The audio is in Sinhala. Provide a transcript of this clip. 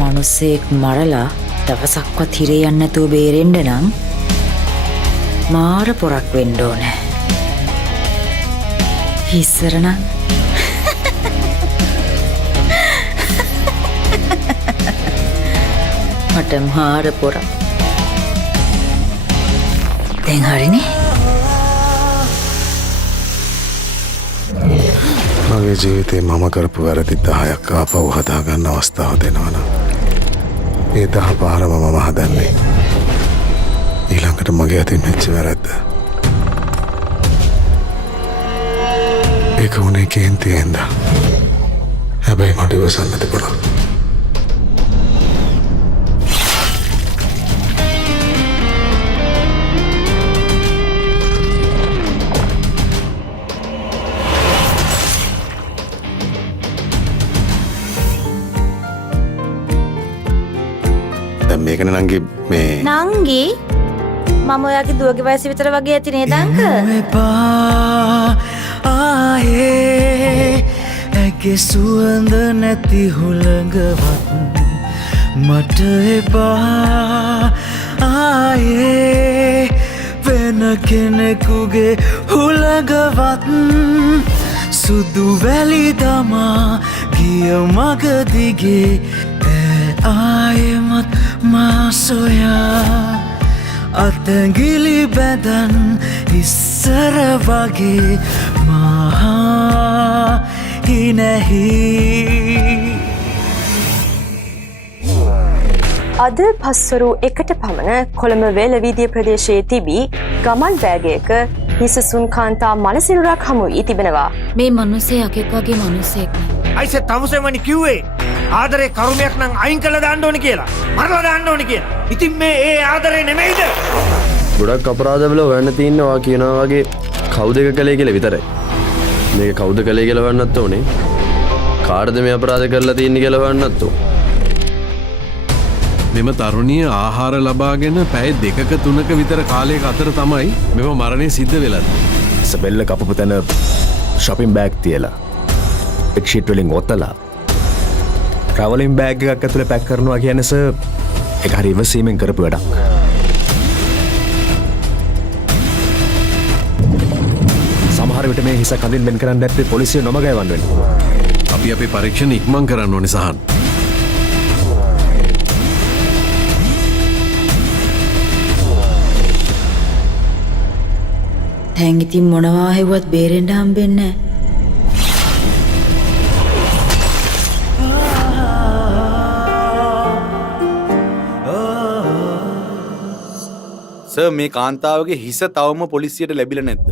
මනුස්සයෙක් මරලා දවසක්වත් හිරේ යන්නේ නැතුව බේරෙන්න නම් මාර පොරක් වෙන්න ඕනේ. ඉස්සර නම් මට මාර පොරක්. දැන් හරිනේ. මගේ ජීවිතේ මම කරපු වැරදි 10ක් ආපහු හදාගන්න අවස්ථාව දෙනවනම් ඒ 10 පාරම මම හදන්නේ ඊළඟට මගේ අතින් වෙච්ච වැරද්ද. ඒක උනේ කේන්තියෙන්ද. හැබැයි මට ඉවසන්න තිබුණා. මේකන නංගි මේ නංගි මම ඔයාගේ දුවගේ වයස විතර වගේ ඇති නේද අංක? ආයේ ඇගේ සුවඳ නැති හුළඟවත් මට එපා. ආයේ වෙන කෙනෙකුගේ හුළඟවත් සුදු වැලි දමා ගිය මග දිගේ ආයෙමත් මා සොයා අතැඟිලි බැදන් ඉස්සර වගේ මහා හිනැහි. අද පස්වරු 1ට පමණ කොළඹ වේලවීදිය ප්‍රදේශයේ තිබී ගමන් බෑගයක හිසසුන් කාන්තා මනසිරුරක් හමු වී තිබෙනවා. මේ මිනිස්සේ යකෙක් වගේ මිනිස්සෙක් නේ. අයිසේ තමුසෙමනි කිව්වේ ආදරේ කරුමයක් නම් අයින් කළා දාන්න ඕනේ කියලා. මරලා දාන්න ඕනේ කියලා. ඉතින් මේ ඒ ආදරේ නෙමෙයිද? ගොඩක් අපරාධවල හොයන්න තියෙනවා කියනවා වගේ කවුද එක කළේ කියලා විතරයි. මේක කවුද කළේ කියලා හොයන්නත් ඕනේ. කාටද මේ අපරාධ කරලා තියෙන්නේ කියලා හොයන්නත් ඕනේ. මෙම තරුණිය ආහාර ලබාගෙන පැය 2ක 3ක විතර කාලයක අතර තමයි මෙම මරණය සිද්ධ වෙලා තියෙන්නේ. සබෙල්ල කපපු තැන shopping bag තියලා bedsheet වලින් ඔතලා traveling bag එකක් ඇතුලේ පැක් කරනවා කියන්නේ සර් ඒක හරි ඉවසීමෙන් කරපු වැඩක්. සමහර විට මේ හිස කඳින් වෙන් කරන්න දැක්කේ පොලිසිය නොමග යවන්න වෙනවා. අපි අපේ පරීක්ෂණ ඉක්මන් කරන්න ඕනේ සහන්. දැන් ඉතින් මොනවා හෙව්වත් බේරෙන්න හම්බෙන්නේ නැහැ. සර් මේ කාන්තාවගේ හිස තවම පොලිසියට ලැබිලා නැද්ද?